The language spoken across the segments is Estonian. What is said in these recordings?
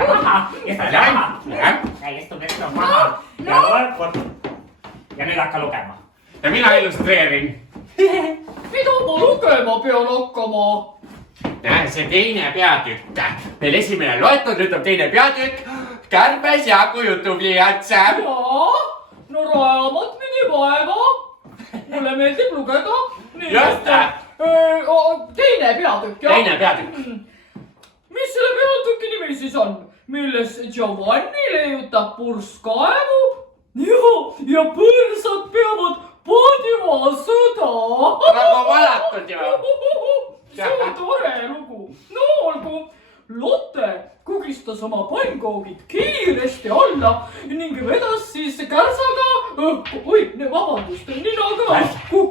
Istu maha. Istu maha. Ja võrkod. Ja nüüd hakka lugema. Ja mina illustreerin. Mida ma lugema pean hakkama? Näe, see teine peatükk. Meil esimene loetud, nüüd on teine peatükk. Kärbes Jaagu jutupliiats. Jaa, no raamat mini vaeva. Mulle meeldib lugeda. Just. Teine peatükk, jah? Teine peatükk. Mis selle peatüki nimi siis on? Milles Giovanni leiutab purskkaevu? Ja põrsad peavad paadimaa sõda. Nagu valatud ju. See on tore lugu. No olgu. Lotte kugistas oma pannkoogid kiiresti alla ning vedas siis kärsaga, vabandust, ninaga õhku.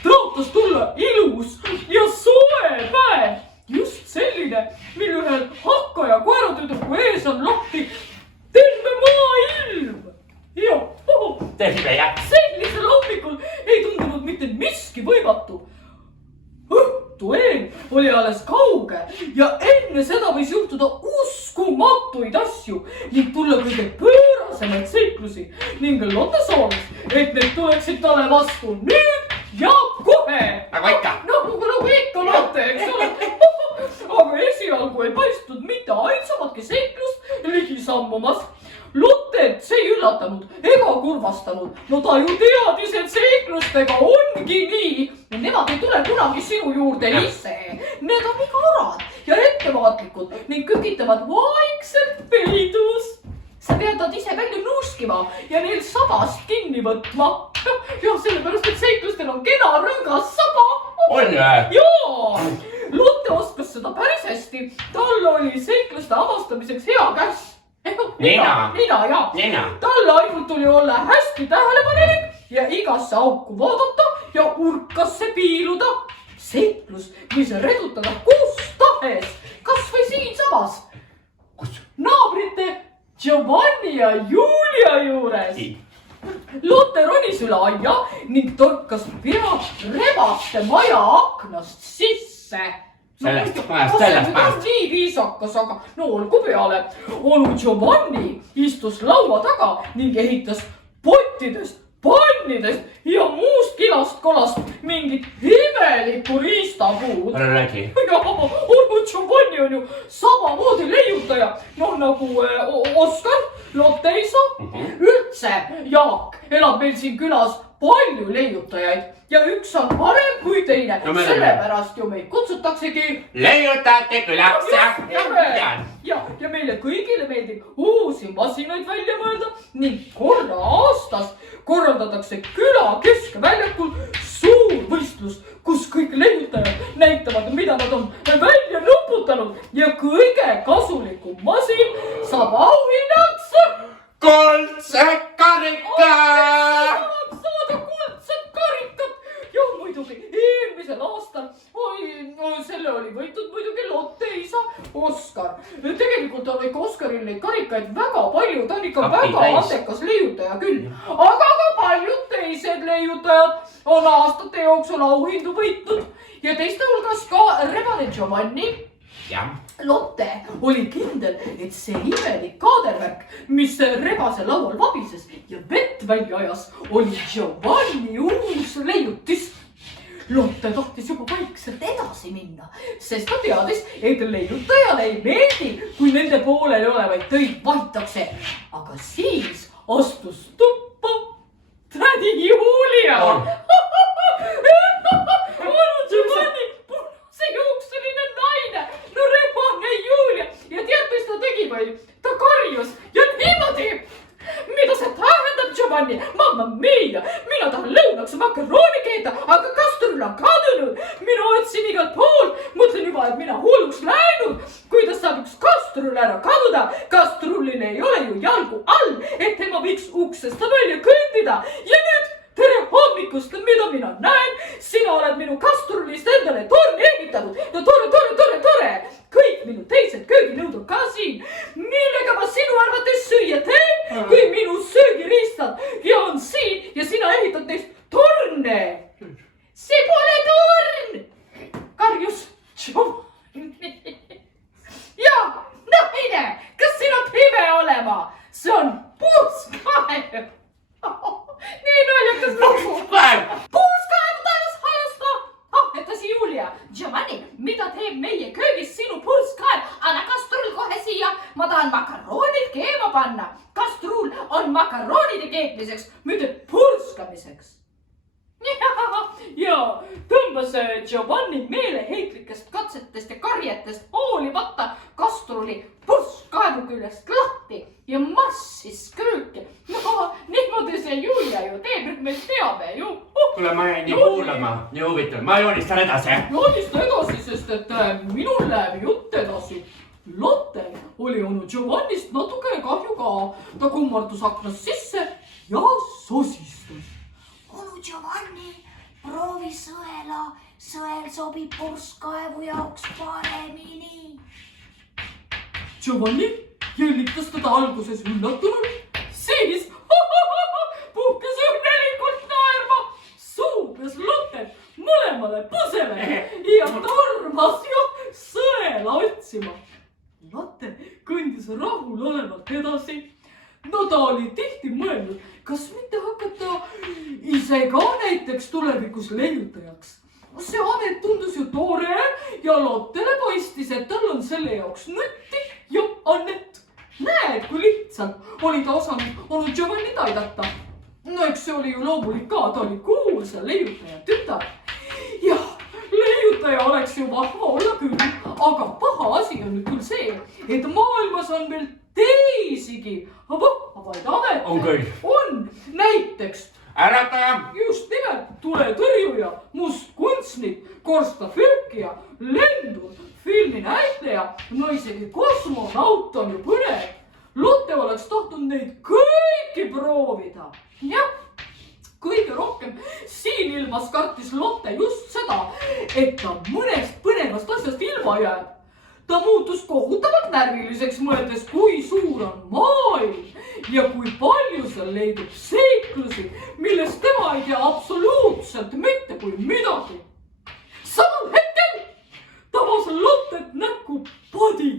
Tõotas tulla ilus ja soe päev. Just selline, mil ühel hakkaja koeratüdruku ees on lahti terve maailm. Terve jah. Sellisel hommikul ei tundunud mitte miski võimatu. Õhtueel oli alles kauge ja enne seda võis juhtuda uskumatuid asju ning tulla kõige pöörasemaid seiklusi ning Lotte soovis, et need tuleksid talle vastu nüüd ja kohe. Nagu ikka. Nagu ikka Lotte, eks ole. Aga esialgu ei paistnud mitte ainsamatki seiklust ligi sammumas. Lottet see ei üllatanud ega kurvastanud. No ta ju teadis, et seiklustega ongi nii. Nemad ei tule kunagi sinu juurde ise. Need on iga arad ja ettevaatlikud ning kükitavad vaikselt peidus. Sa pead nad ise välja nuuskima ja neil sabast kinni võtma. Ja sellepärast, et seiklustel on kena rõngas saba. On jah? Jaa, Lotte oskas seda päris hästi. Tal oli seikluste avastamiseks hea käs. Nina, jah. Talle ainult tuli olla hästi tähelepanelik ja igasse auku vaadata ja urkasse piiluda. Seiklus, mis redutada kus tahes, kas või siinsamas. Kus? Naabrite Giovanni ja Julia juures. Lotte ronis üle aia ning torkas pea rebaste maja aknast sisse. Sellest majast. Nii viisakas, aga no olgu peale. Onu Giovanni istus laua taga ning ehitas pottidest, pannidest ja muust kilast kolast mingit imelikku riistapuud. Ära räägi. Onu Giovanni on ju samamoodi leiutaja, nagu Oskar, Lotte isa. Üldse, Jaak, elab meil siin külas palju leiutajaid ja üks on parem kui teine. Sellepärast ju meid kutsutaksegi Leiutajate külaks. ja meile kõigile meeldib uusi masinaid välja mõelda ning korra aastas korraldatakse küla keskväljakul suur võistlus, kus kõik leiutajad näitavad, mida nad on välja nuputanud ja kõige kasulikum masin saab auhinnaks kuldse karika. Saada kuldset karikat. Ja muidugi eelmisel aastal selle oli võitud muidugi Lotte isa Oskar. Tegelikult on ikka Oskaril neid karikaid väga palju, ta on ikka väga andekas leiutaja küll. Aga ka paljud teised leiutajad on aastate jooksul auhindu võitnud ja teiste hulgas ka rebane Giovanni. Lotte oli kindel, et see imelik kaadervärk, mis rebase laual vabises ja vett välja ajas, oli Giovanni uus leiutis. Lotte tahtis juba vaikselt edasi minna, sest ta teadis, et leiutajale ei meeldi, kui nende pooleli olevaid töid vaitakse. Aga siis astus tuppa tädi Julia. Onu Giovanni, see juukseline naine, no rebane Julia. Ja tead, mis ta tegi või? Ta karjus ja niimoodi. Mida see tähendab, Giovanni? Mamma mia, mina tahan lõunaks makarooni keeta, aga kastrull on kadunud. Mina otsin igalt poolt, mõtlen juba, et mina hulluks läinud. Kuidas saab üks kastrull ära kaduda? Kastrullil ei ole ju jalgu all, et tema võiks uksest välja kõndida. Ja nüüd tere hommikust, mida mina näen? Sina oled minu kastrullist endale torni ehitanud. No tore. Kõik minu teised kööginõud on ka siin. Millega ma sinu arvates süüa teen, kui minu söögiriistad ja on siin ja sina ehitad neist torne? See pole torn! Karjus Giovanni. Ja, naine, kas teeb meie köögis sinu purskkaev. Anna kastrull kohe siia. Ma tahan makaroonid keema panna. Kastrull on makaroonide keetmiseks, mitte purskamiseks. Ja tõmbas Giovanni meeleheitlikest katsetest ja karjetest hoolimata kastrulli purskkaevu küljest lahti ja marssis kööki. No, niimoodi see Julia ju teeb, et me teame ju. Kuule, ma jäin nii kuulama, nii huvitav. Ma joonistan edasi. Joonista edasi, sest et minul läheb jutt edasi. Lottel oli onu Giovannist natuke kahju ka. Ta kummardus aknast sisse ja sosistus. Onu Giovanni, proovi sõela. Sõel sobib purskkaevu jaoks paremini. Giovanni jällitas teda alguses üllatunult, siis puhkes õnnelikult naerma, suubes Lottet mõlemale põsele ja tormas sõela otsima. Lotte kõndis rahulolevalt edasi. No ta oli tihti mõelnud, kas mitte hakata ise ka näiteks tulevikus leiutajaks. See amet tundus ju tore ja Lottele paistis, et tal on selle jaoks nutti ja annet. Näed, kui lihtsalt oli ta osanud onu Giovannit aidata. No eks see oli ju loomulik ka, ta oli kuulsa leiutaja tütar. Jah, leiutaja oleks ju vahva olla küll, aga paha asi on nüüd küll see, et maailmas on veel teisigi vahvaid ameteid. On küll. On näiteks Ärataja! just nimelt tuletõrjuja, must kunstnik, korstafürkija, lendur, filminäitleja, no isegi kosmonaut on ju põnev. Lotte oleks tahtnud neid kõiki proovida. Jah, kõige rohkem siin ilmas kartis Lotte just seda, et ta mõnest põnevast asjast ilma jääb. Ta muutus kohutavalt närviliseks mõeldes, kui suur on maailm ja kui palju seal leidub seiklusi, millest tema ei tea absoluutselt mitte kui midagi. Samal hetkel tabas Lottet näkku padi.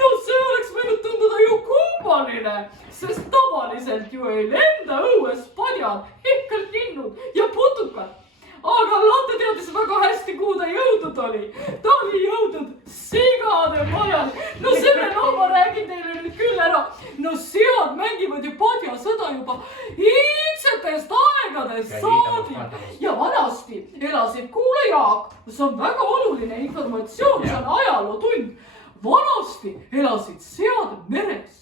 No see oleks võinud tunduda ju kummaline, sest tavaliselt ju ei lenda õues padjad, ikka linnud ja putukad. Aga Lotte teadis väga hästi, kuhu ta jõudnud oli. Ta oli jõudnud sigade majal. No selle loo ma räägin teile nüüd küll ära. No sead mängivad ju padjasõda juba iidsetest aegadest saadik. Ja vanasti elasid, kuule Jaak, see on väga oluline informatsioon, see on ajalootund. Vanasti elasid sead meres.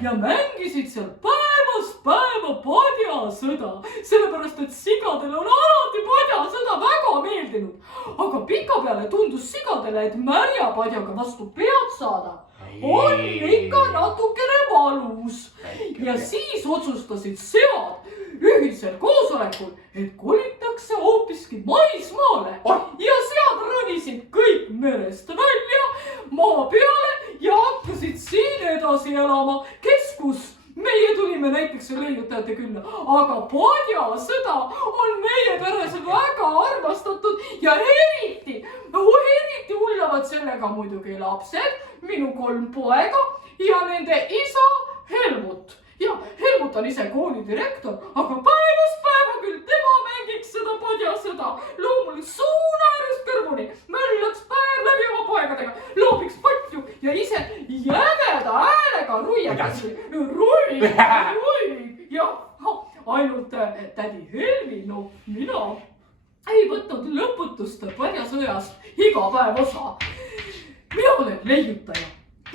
Ja mängisid seal päevast päeva padjasõda, sellepärast et sigadele on alati padjasõda väga meeldinud. Aga pikapeale tundus sigadele, et märja padjaga vastu pead saada on ikka natukene valus. Ja siis otsustasid sead ühisel koosolekul, et kolitakse hoopiski maismaale. Ja sead ronisid kõik merest välja maa peale ja hakkasid siin edasi elama. Kes kus? Meie tulime näiteks leiutajate külla, aga padjasõda on meie peres väga armastatud ja eriti hullavad sellega muidugi lapsed, minu 3 poega ja nende isa Helmut. Ja Helmut on ise koolidirektor, aga päevast päeva küll tema mängiks seda padjasõda. Loomulik suunaärest kõrvuni, möllaks päev läbi oma poegadega, loobiks patju ja ise jämeda häälega ruiakasi. Ja ainult tädi Helmi, no mina ei võtnud lõputuste padjasõjast iga päev osa. Mina olen leiutaja.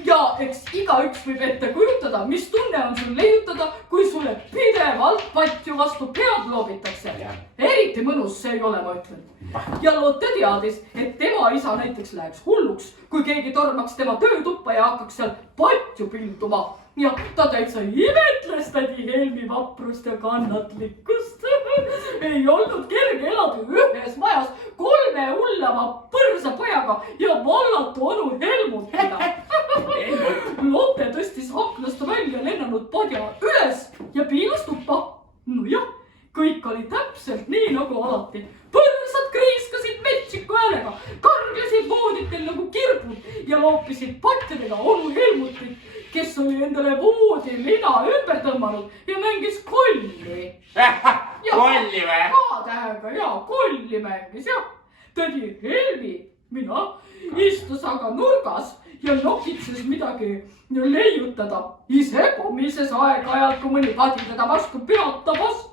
Ja eks igaüks võib ette kujutada, mis tunne on sul leiutada, kui sulle pidevalt patju vastu pead loobitakse. Eriti mõnus see ei ole, ma ütlen. Ja Lotte teadis, et tema isa näiteks läheks hulluks, kui keegi tormaks tema töötuppa ja hakkaks seal patju pilduma. Ja ta täitsa imetles tädi Helmi vaprust ja kannatlikkust. Ei olnud kerge elada ühes majas 3 hullama põrsapojaga ja vallatu onu Helmutiga. Lotte tõstis aknast välja lennanud padja üles ja piilas tuppa. No jah, kõik oli täpselt nii nagu alati. Põrsad kriiskasid metsiku häälega, karglesid vooditel nagu kirbud ja loopisid patjadega onu Helmutit, kes oli endale voodi lina ümber tõmmanud ja mängis kolli. Kolli või? K-tähega, jaa, kolli mängis, jah. tädi Helmi, mina, istus aga nurgas ja nokitses midagi leiutada. Ise pommises aeg-ajalt, kui mõni padi teda vastu peatamas.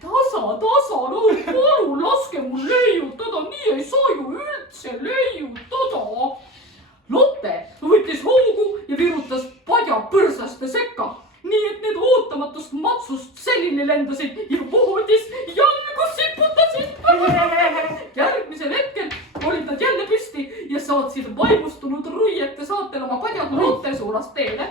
Tasa, no palun laske mul leiutada, nii ei saa ju üldse leiutada. Lotte võttis hoogu ja virutas padja põrsaste sekka, nii et need ootamatust matsust selline lendasid ja voodis jalgu siputasid. Järgmisel hetkel olid nad jälle püsti ja saatsid vaimustunud ruiete saatel oma padjad Lotte suunas teele.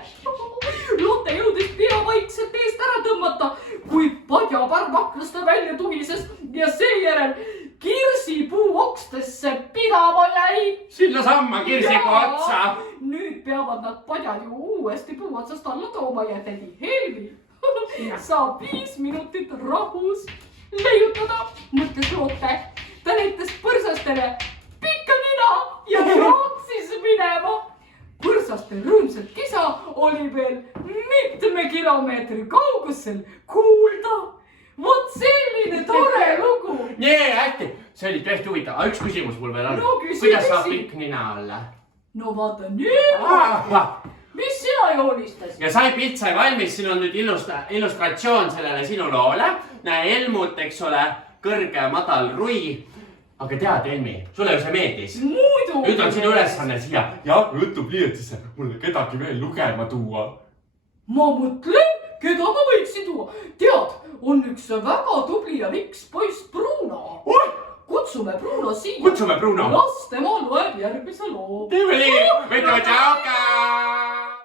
Lotte jõudis pea vaikselt eest ära tõmmata, kui padjaparv aknast välja tuhises ja seejärel kirsipuu okstesse pidama jäi. Sinna samma kirsipuu otsa. Nüüd peavad nad padjad ju uuesti puu otsast alla tooma ja tädi Helmi saab 5 minutit rahus leiutada, mõtles Lotte. Ta näitas põrsastele pikka nina ja raatsis minema. Põrsaste rõõmsat kisa oli veel mitme kilomeetri kaugusel kuulda. Vot selline tore lugu. Nee, äkki, see oli tõesti huvitav. Aga üks küsimus mul veel on. No, küsi. Kuidas saab pikk nina olla? No vaata nüüd. Mis sina joonistasid? Ja sai pilt sai valmis, siin on nüüd illustratsioon sellele sinu loole. Näe, Helmut, eks ole, kõrge, madal rui. Aga tead, Helmi, sulle ju see meeldis. Muidu. Nüüd on sinu ülesanne siia ja jutupliiatisse mulle kedagi veel lugema tuua. Ma mõtlen, keda ma võiksin tuua. Tead, on üks väga tubli ja viks poiss Bruno. Kutsume Bruno siia. Kutsume Bruno. Las tema loeb järgmise loo. Teeme nii.